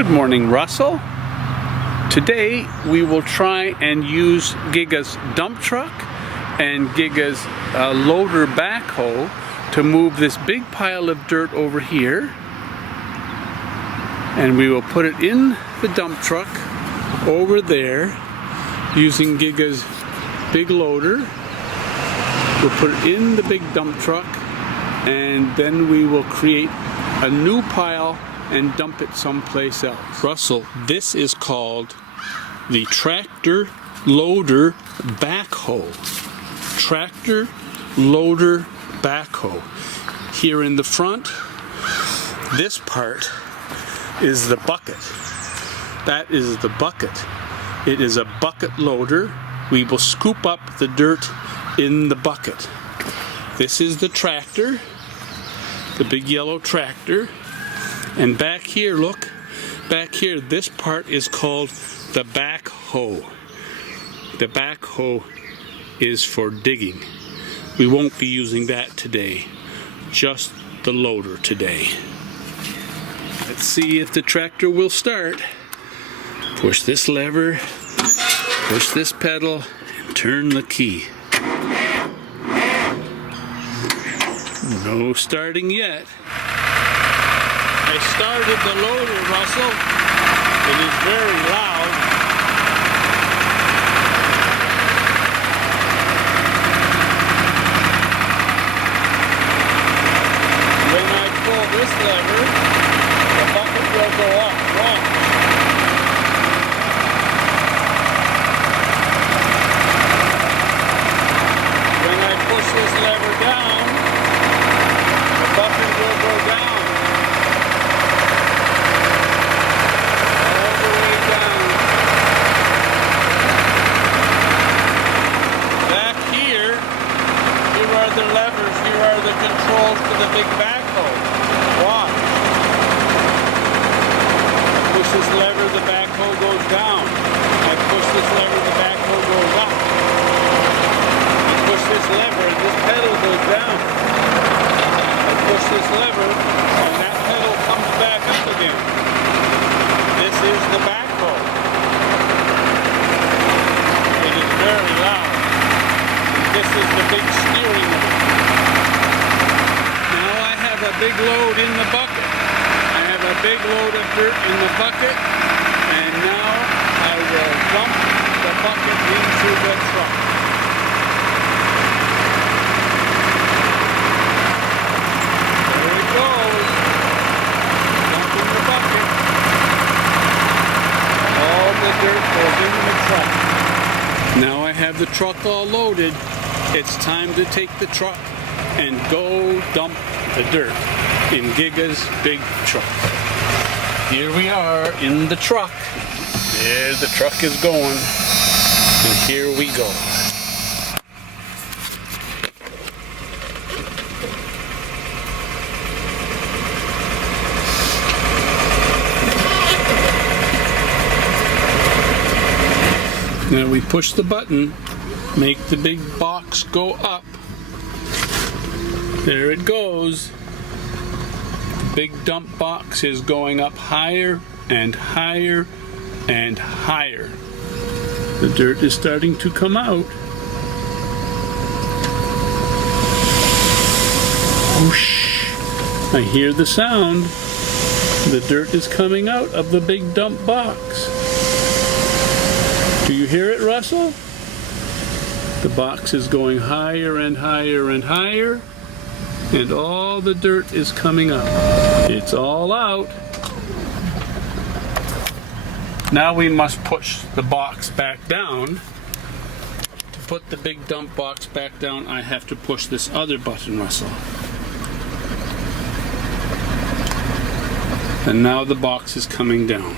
Good morning, Russell. Today we will try and use Giga's dump truck and Giga's loader backhoe to move this big pile of dirt over here, and we will put it in the dump truck over there using Giga's big loader. We'll put it in the big dump truck, and then we will create a new pile and dump it someplace else. Russell, this is called the tractor loader backhoe. Tractor loader backhoe. Here in the front, this part is the bucket. That is the bucket. It is a bucket loader. We will scoop up the dirt in the bucket. This is the tractor, the big yellow tractor. And back here, look, back here, this part is called the backhoe. The backhoe is for digging. We won't be using that today, just the loader today. Let's see if the tractor will start. Push this lever, push this pedal, and turn the key. No starting yet. I started the loader, Russell. It is very loud. When I pull this lever, the bucket will go up. Watch. When I push this lever down, the bucket will go down. The levers, here are the controls to the big backhoe. Watch. Push this lever, the backhoe goes down. I push this lever, the backhoe goes up. I push this lever, and this pedal goes down. I push this lever, and that pedal comes back up again. This is the backhoe. It is very loud. This is the big steering wheel. Now I have a big load in the bucket. I have a big load of dirt in the bucket, and now I will dump the bucket into the truck. There it goes. Dumping the bucket. All the dirt goes into the truck. Now I have the truck all loaded. It's time to take the truck and go dump the dirt in Giga's big truck. Here we are in the truck. There the truck is going. And here we go. Now we push the button, make the big box go up. There it goes. The big dump box is going up higher and higher and higher. The dirt is starting to come out. Whoosh! I hear the sound. The dirt is coming out of the big dump box. Do you hear it, Russell? The box is going higher and higher and higher, and all the dirt is coming up. It's all out. Now we must push the box back down. To put the big dump box back down, I have to push this other button, Russell. And now the box is coming down.